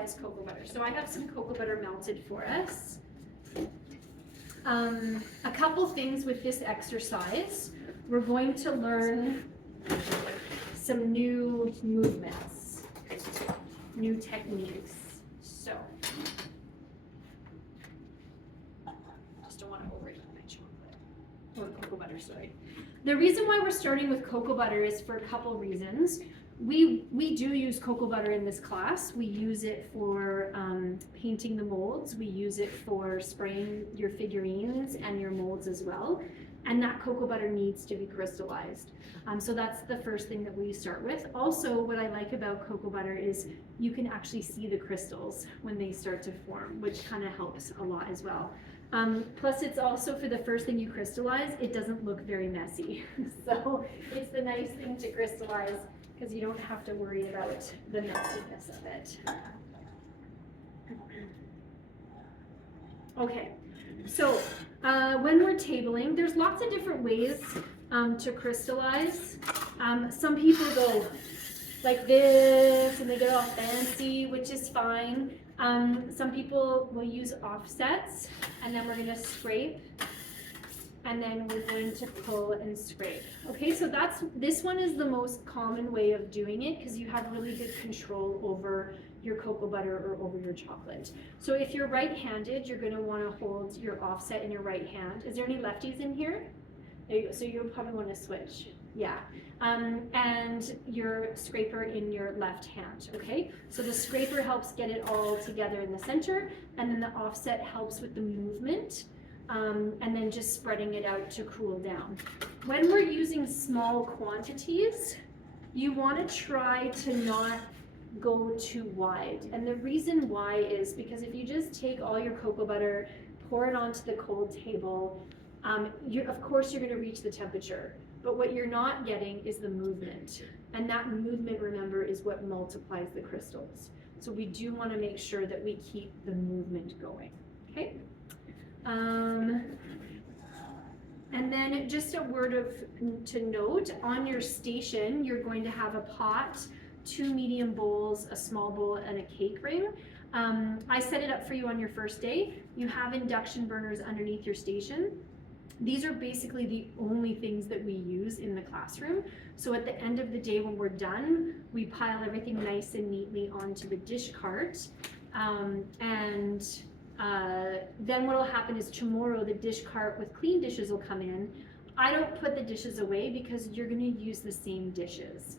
crystallized cocoa butter. So I have some cocoa butter melted for us. A couple things with this exercise. We're going to learn some new movements, new techniques. So, just don't want to overheat my chocolate, or cocoa butter, sorry. The reason why we're starting with cocoa butter is for a couple reasons. We do use cocoa butter in this class. We use it for painting the molds. We use it for spraying your figurines and your molds as well. And that cocoa butter needs to be crystallized. So that's the first thing that we start with. Also, what I like about cocoa butter is you can actually see the crystals when they start to form, which kind of helps a lot as well. Plus, it's also, for the first thing you crystallize, it doesn't look very messy. So it's the nice thing to crystallize, because you don't have to worry about the messiness of it. Okay, so when we're tabling, there's lots of different ways to crystallize. Some people go like this and they get all fancy, which is fine. Some people will use offsets, and then we're going to scrape, and then we're going to pull and scrape. Okay, so this one is the most common way of doing it, because you have really good control over your cocoa butter or over your chocolate. So if you're right-handed, you're going to want to hold your offset in your right hand. Is there any lefties in here? There you go. So you'll probably want to switch. Yeah. And your scraper in your left hand, okay? So the scraper helps get it all together in the center, and then the offset helps with the movement, and then just spreading it out to cool down. When we're using small quantities, you want to try to not go too wide. And the reason why is because if you just take all your cocoa butter, pour it onto the cold table, of course you're going to reach the temperature. But what you're not getting is the movement. And that movement, remember, is what multiplies the crystals. So we do want to make sure that we keep the movement going, okay? And then just a word to note, on your station, you're going to have a pot, 2 medium bowls, a small bowl, and a cake ring. I set it up for you on your first day. You have induction burners underneath your station. These are basically the only things that we use in the classroom. So at the end of the day, when we're done, we pile everything nice and neatly onto the dish cart. Then what will happen is tomorrow the dish cart with clean dishes will come in. I don't put the dishes away because you're going to use the same dishes.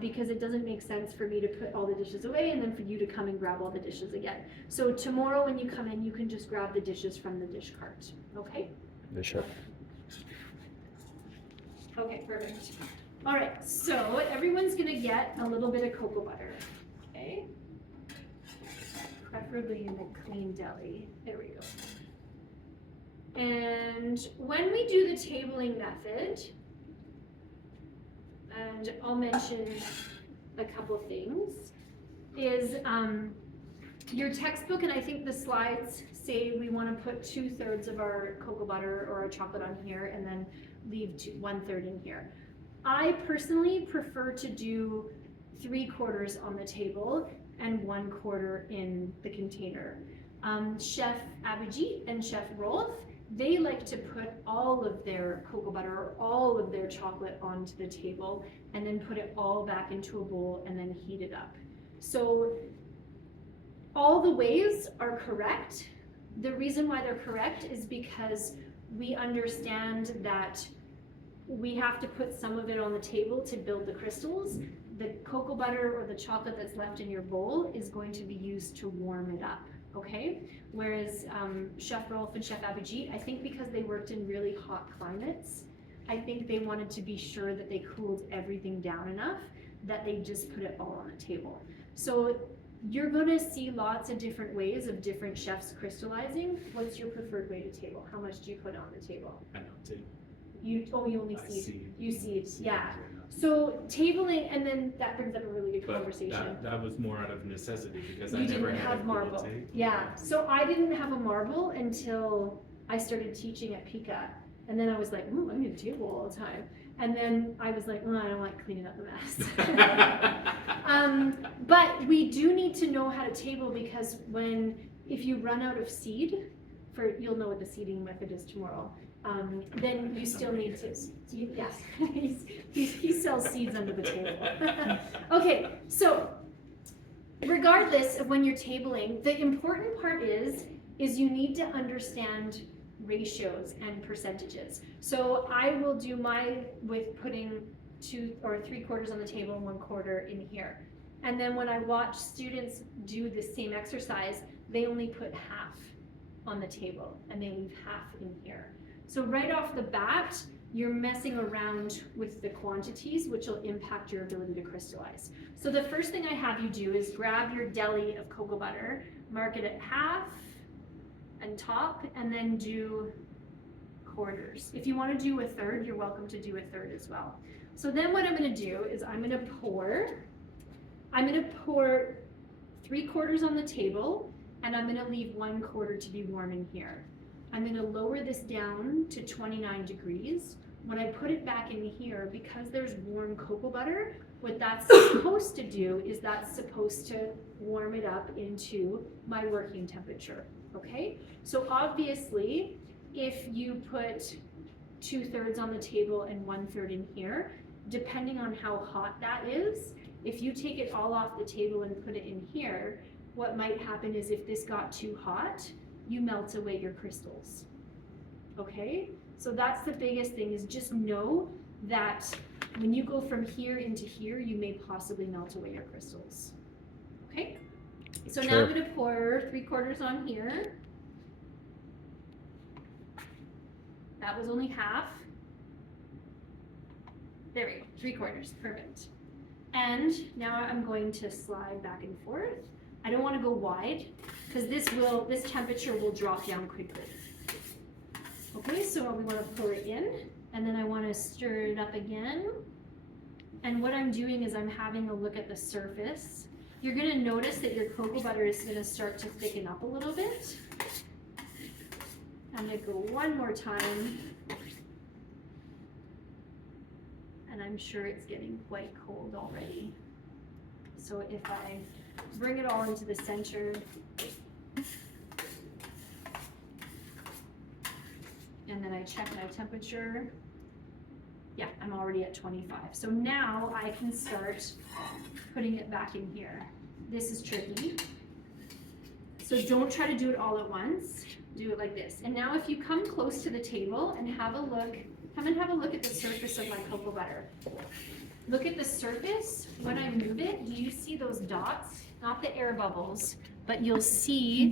Because it doesn't make sense for me to put all the dishes away and then for you to come and grab all the dishes again. So tomorrow when you come in, you can just grab the dishes from the dish cart, okay? Bishop. Okay, perfect. All right, so everyone's gonna get a little bit of cocoa butter, okay? Preferably in a clean deli. There we go. And when we do the tabling method, and I'll mention a couple things, is your textbook, and I think the slides say we want to put 2/3 of our cocoa butter or our chocolate on here and then leave 1/3 in here. I personally prefer to do 3/4 on the table and 1/4 in the container. Chef Abhijit and Chef Rolf, they like to put all of their cocoa butter or all of their chocolate onto the table and then put it all back into a bowl and then heat it up. So all the ways are correct. The reason why they're correct is because we understand that we have to put some of it on the table to build the crystals. The cocoa butter or the chocolate that's left in your bowl is going to be used to warm it up, okay? Whereas Chef Rolf and Chef Abhijit, I think because they worked in really hot climates, I think they wanted to be sure that they cooled everything down enough that they just put it all on the table. So you're gonna see lots of different ways of different chefs crystallizing. What's your preferred way to table? How much do you put on the table? I know too. You only see it. You see it, yeah. It. So tabling, and then that brings up a really good But conversation. that was more out of necessity because You I never didn't had have a marble. cool table. Yeah, so I didn't have a marble until I started teaching at Pika. And then I was like, ooh, I need a table all the time. And then I was like, I don't like cleaning up the mess. But we do need to know how to table, because if you run out of seed, you'll know what the seeding method is tomorrow. Then you still need to, yes, he sells seeds under the table. Okay, so regardless of when you're tabling, the important part is you need to understand ratios and percentages. So I will do mine with putting 2 or 3/4 on the table and 1/4 in here. And then when I watch students do the same exercise, they only put half on the table and they leave half in here. So right off the bat, you're messing around with the quantities, which will impact your ability to crystallize. So the first thing I have you do is grab your deli of cocoa butter, mark it at half and top, and then do quarters. If you want to do 1/3, you're welcome to do 1/3 as well. So then what I'm going to do is I'm going to pour 3/4 on the table, and I'm going to leave 1/4 to be warm in here. I'm going to lower this down to 29 degrees. When I put it back in here, because there's warm cocoa butter, what that's supposed to do is that's supposed to warm it up into my working temperature, okay? So obviously, if you put 2/3 on the table and 1/3 in here, depending on how hot that is, if you take it all off the table and put it in here, what might happen is if this got too hot, you melt away your crystals, okay? So that's the biggest thing, is just know that when you go from here into here, you may possibly melt away your crystals, okay? So now I'm going to pour 3/4 on here. That was only half. There we go, 3/4, perfect. And now I'm going to slide back and forth. I don't want to go wide, because this temperature will drop down quickly. Okay, so we want to pour it in, and then I want to stir it up again. And what I'm doing is I'm having a look at the surface. You're going to notice that your cocoa butter is going to start to thicken up a little bit. I'm going to go one more time. And I'm sure it's getting quite cold already. So if I bring it all into the center, and then I check my temperature, yeah, I'm already at 25. So now I can start putting it back in here. This is tricky. So don't try to do it all at once. Do it like this. And now if you come close to the table and have a look, come and have a look at the surface of my cocoa butter. Look at the surface. When I move it, do you see those dots? Not the air bubbles, but you'll see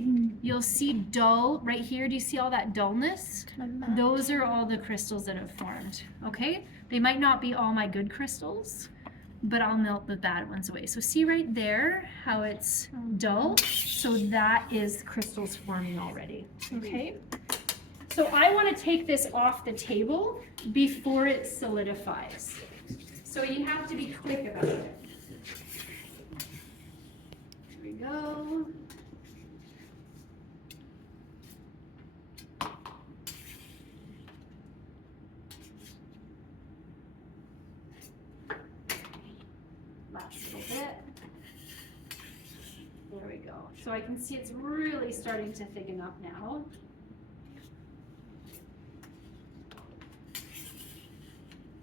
dull right here. Do you see all that dullness? Those are all the crystals that have formed, okay? They might not be all my good crystals, but I'll melt the bad ones away. So see right there how it's dull? So that is crystals forming already, okay? So I want to take this off the table before it solidifies. So you have to be quick about it. Here we go. Last little bit. There we go. So I can see it's really starting to thicken up now.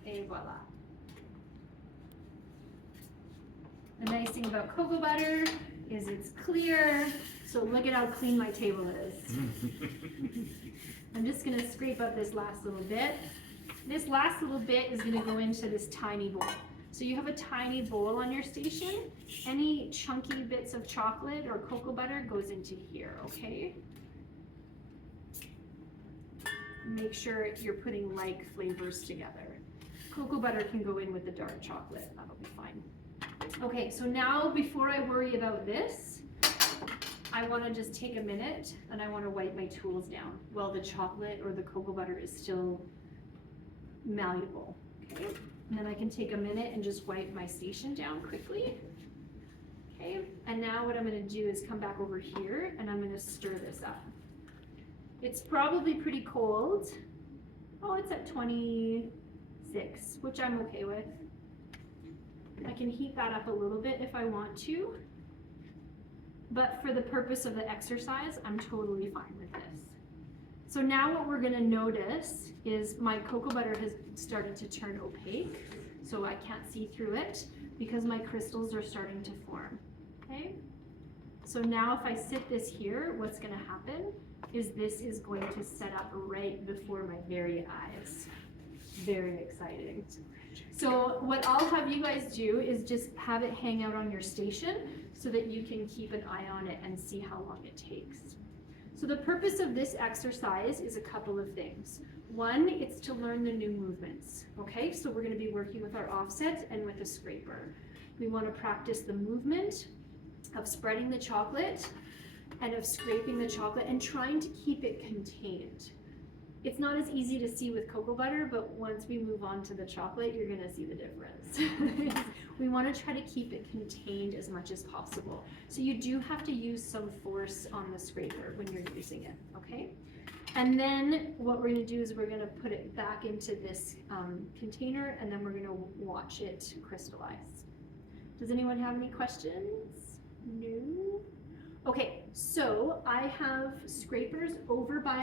Et voila. The nice thing about cocoa butter is it's clear. So look at how clean my table is. I'm just gonna scrape up this last little bit. This last little bit is gonna go into this tiny bowl. So you have a tiny bowl on your station. Any chunky bits of chocolate or cocoa butter goes into here, okay? Make sure you're putting like flavors together. Cocoa butter can go in with the dark chocolate, that'll be fine. Okay, so now before I worry about this, I want to just take a minute and I want to wipe my tools down while the chocolate or the cocoa butter is still malleable. Okay, and then I can take a minute and just wipe my station down quickly. Okay, and now what I'm going to do is come back over here and I'm going to stir this up. It's probably pretty cold. Oh, it's at 27 6, which I'm okay with. I can heat that up a little bit if I want to, but for the purpose of the exercise, I'm totally fine with this. So now what we're gonna notice is my cocoa butter has started to turn opaque, so I can't see through it because my crystals are starting to form, okay? So now if I sit this here, what's gonna happen is this is going to set up right before my very eyes. Very exciting. So what I'll have you guys do is just have it hang out on your station so that you can keep an eye on it and see how long it takes. So the purpose of this exercise is a couple of things. One, it's to learn the new movements, okay? So we're gonna be working with our offset and with a scraper. We wanna practice the movement of spreading the chocolate and of scraping the chocolate and trying to keep it contained. It's not as easy to see with cocoa butter, but once we move on to the chocolate, you're gonna see the difference. We wanna try to keep it contained as much as possible. So you do have to use some force on the scraper when you're using it, okay? And then what we're gonna do is we're gonna put it back into this container, and then we're gonna watch it crystallize. Does anyone have any questions? No? Okay, so I have scrapers over by